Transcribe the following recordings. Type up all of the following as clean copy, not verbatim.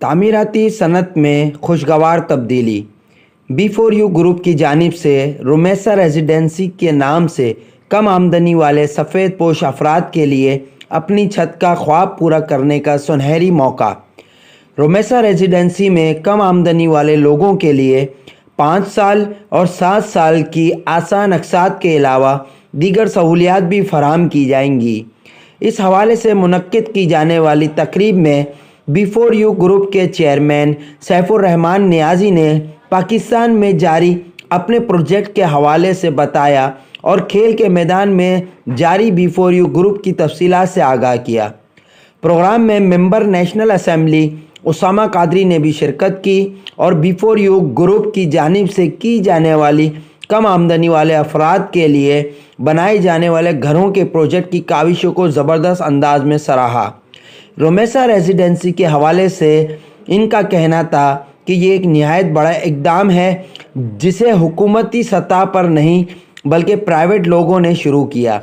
تعمیراتی صنعت میں خوشگوار تبدیلی B4U گروپ کی جانب سے رومیسا ریزیڈنسی کے نام سے کم آمدنی والے سفید پوش افراد کے لیے اپنی چھت کا خواب پورا کرنے کا سنہری موقع۔ رومیسا ریزیڈنسی میں کم آمدنی والے لوگوں کے لیے 5 سال اور 7 سال کی آسان اقساط کے علاوہ دیگر سہولیات بھی فراہم کی جائیں گی۔ اس حوالے سے منعقد کی جانے والی تقریب میں B4U گروپ کے چیئرمین سیف الرحمان نیازی نے پاکستان میں جاری اپنے پروجیکٹ کے حوالے سے بتایا اور کھیل کے میدان میں جاری B4U گروپ کی تفصیلات سے آگاہ کیا۔ پروگرام میں ممبر نیشنل اسمبلی اسامہ قادری نے بھی شرکت کی اور B4U گروپ کی جانب سے کی جانے والی کم آمدنی والے افراد کے لیے بنائے جانے والے گھروں کے پروجیکٹ کی کاوشوں کو زبردست انداز میں سراہا۔ رومیسا ریزیڈنسی کے حوالے سے ان کا کہنا تھا کہ یہ ایک نہایت بڑا اقدام ہے جسے حکومتی سطح پر نہیں بلکہ پرائیویٹ لوگوں نے شروع کیا۔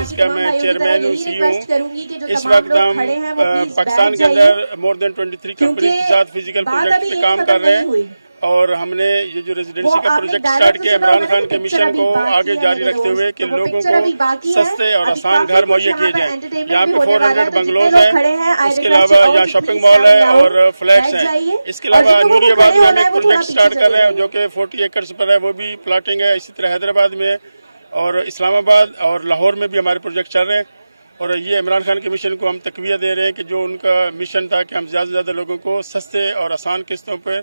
اس کا میں چیئرمین ہوں، سی ہوں۔ اس وقت ہم پاکستان کے اندر مور دین 23 کمپنیز کے ساتھ فزیکل پروجیکٹ پہ کام کر رہے ہیں، اور ہم نے یہ جو ریزیڈنسی کا پروجیکٹ سٹارٹ کیا عمران خان کے مشن کو آگے جاری رکھتے ہوئے کہ لوگوں کو سستے اور آسان گھر مہیا کیے جائیں۔ یہاں پہ 400 بنگلوز ہیں، اس کے علاوہ یہاں شاپنگ مال ہے اور فلیٹس ہیں۔ اس کے علاوہ نوری آباد میں ہم ایک پروجیکٹ سٹارٹ کر رہے ہیں جو کہ 40 ایکڑز پر ہے، وہ بھی پلاٹنگ ہے۔ اسی طرح حیدرآباد میں اور اسلام آباد اور لاہور میں بھی ہمارے پروجیکٹ چل رہے ہیں، اور یہ عمران خان کے مشن کو ہم تقویت دے رہے ہیں کہ جو ان کا مشن تھا کہ ہم زیادہ سے زیادہ لوگوں کو سستے اور آسان قسطوں پہ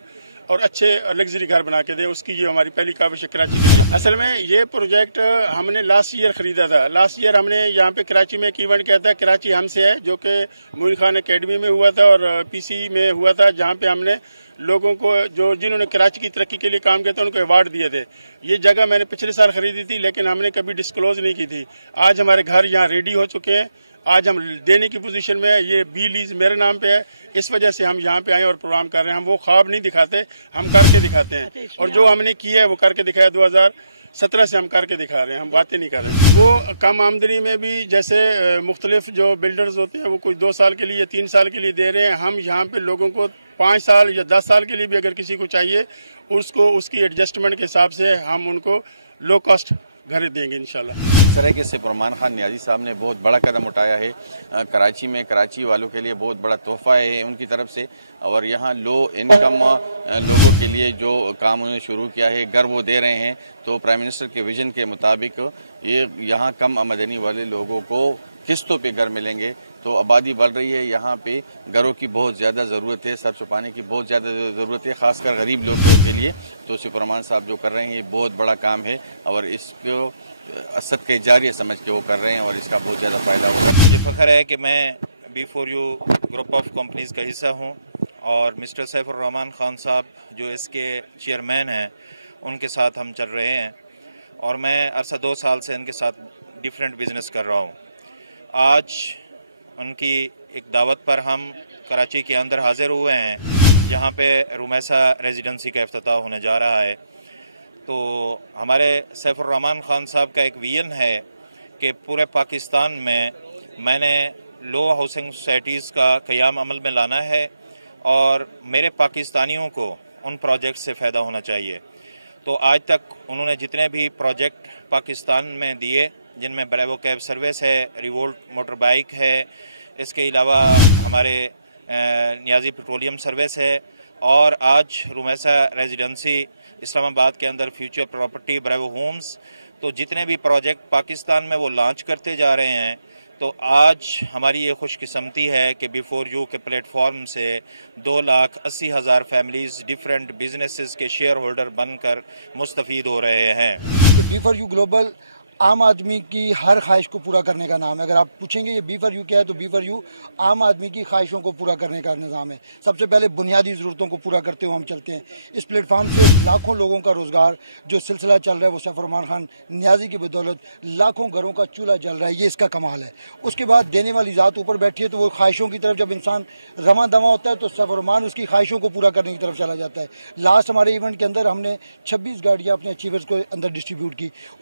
اور اچھے لگژری گھر بنا کے دیں، اس کی یہ ہماری پہلی کاوش ہے کراچی میں۔ اصل میں یہ پروجیکٹ ہم نے لاسٹ ایئر خریدا تھا۔ لاسٹ ایئر ہم نے یہاں پہ کراچی میں ایک ایونٹ کیا تھا، کراچی ہم سے ہے، جو کہ معین خان اکیڈمی میں ہوا تھا اور PC میں ہوا تھا، جہاں پہ ہم نے لوگوں کو جنہوں نے کراچی کی ترقی کے لیے کام کیا تھا ان کو ایوارڈ دیے تھے۔ یہ جگہ میں نے پچھلے سال خریدی تھی لیکن ہم نے کبھی ڈسکلوز نہیں کی تھی۔ آج ہمارے گھر یہاں ریڈی ہو چکے ہیں، آج ہم دینے کی پوزیشن میں ہے۔ یہ بی لیز میرے نام پہ ہے، اس وجہ سے ہم یہاں پہ آئے اور پروگرام کر رہے ہیں۔ ہم وہ خواب نہیں دکھاتے، ہم کر کے دکھاتے ہیں، اور جو ہم نے کیا ہے وہ کر کے دکھایا۔ 2017 سے ہم کر کے دکھا رہے ہیں، ہم باتیں نہیں کر رہے ہیں۔ وہ کم آمدنی میں بھی جیسے مختلف جو بلڈرز ہوتے ہیں وہ کچھ 2 سال کے لیے 3 سال کے لیے دے رہے ہیں، ہم یہاں پہ لوگوں کو 5 سال یا 10 سال کے لیے بھی اگر کسی کو چاہیے اس کی ایڈجسٹمنٹ کے حساب سے ہم ان کو لو کاسٹ گھر دیں گے انشاءاللہ۔ اس طرح کے سیف الرحمان خان نیازی صاحب نے بہت بڑا قدم اٹھایا ہے کراچی میں، کراچی والوں کے لیے بہت بڑا تحفہ ہے ان کی طرف سے، اور یہاں لو انکم لوگوں کے لیے جو کام انہوں نے شروع کیا ہے، گھر وہ دے رہے ہیں، تو پرائم منسٹر کے ویژن کے مطابق یہ یہاں کم آمدنی والے لوگوں کو قسطوں پہ گھر ملیں گے۔ تو آبادی بڑھ رہی ہے، یہاں پہ گھروں کی بہت زیادہ ضرورت ہے، سر چھپانے کی بہت زیادہ ضرورت ہے، خاص کر غریب لوگوں کے لیے۔ تو سیف الرحمان صاحب جو کر رہے ہیں یہ بہت بڑا کام ہے، اور اس کو صدقہ جاریہ سمجھ کے وہ کر رہے ہیں، اور اس کا بہت زیادہ فائدہ ہوگا۔ مجھے فخر ہے کہ میں B4U گروپ آف کمپنیز کا حصہ ہوں، اور مسٹر سیف الرحمان خان صاحب جو اس کے چیئرمین ہیں ان کے ساتھ ہم چل رہے ہیں، اور میں عرصہ 2 سال سے ان کے ساتھ ڈیفرنٹ بزنس کر رہا ہوں۔ آج ان کی ایک دعوت پر ہم کراچی کے اندر حاضر ہوئے ہیں، جہاں پہ رومیسا ریزیڈنسی کا افتتاح ہونے جا رہا ہے۔ تو ہمارے سیف الرحمان خان صاحب کا ایک ویژن ہے کہ پورے پاکستان میں نے لو ہاؤسنگ سوسائٹیز کا قیام عمل میں لانا ہے، اور میرے پاکستانیوں کو ان پروجیکٹ سے فائدہ ہونا چاہیے۔ تو آج تک انہوں نے جتنے بھی پروجیکٹ پاکستان میں دیے، جن میں بریوو کیب سروس ہے، ریوولٹ موٹر بائک ہے، اس کے علاوہ ہمارے نیازی پیٹرولیم سروس ہے، اور آج رومیسا ریزیڈنسی اسلام آباد کے اندر فیوچر پراپرٹی بریوو ہومز، تو جتنے بھی پروجیکٹ پاکستان میں وہ لانچ کرتے جا رہے ہیں۔ تو آج ہماری یہ خوش قسمتی ہے کہ B4U کے پلیٹ فارم سے 2,80,000 فیملیز ڈیفرنٹ بزنسز کے شیئر ہولڈر بن کر مستفید ہو رہے ہیں۔ B4U گلوبل عام آدمی کی ہر خواہش کو پورا کرنے کا نام ہے۔ اگر آپ پوچھیں گے یہ B4U کیا ہے تو B4U عام آدمی کی خواہشوں کو پورا کرنے کا نظام ہے۔ سب سے پہلے بنیادی ضرورتوں کو پورا کرتے ہوئے ہم چلتے ہیں۔ اس پلیٹ فارم سے لاکھوں لوگوں کا روزگار جو سلسلہ چل رہا ہے وہ سیف الرحمان خان نیازی کی بدولت لاکھوں گھروں کا چولہا جل رہا ہے، یہ اس کا کمال ہے۔ اس کے بعد دینے والی ذات اوپر بیٹھی ہے، تو وہ خواہشوں کی طرف جب انسان رواں دواں ہوتا ہے تو سیف الرحمان اس کی خواہشوں کو پورا کرنے کی طرف چلا جاتا ہے۔ لاسٹ ہمارے ایونٹ کے اندر ہم نے 26 گاڑیاں اپنے اچیورز کو اندر ڈسٹریبیوٹ کی۔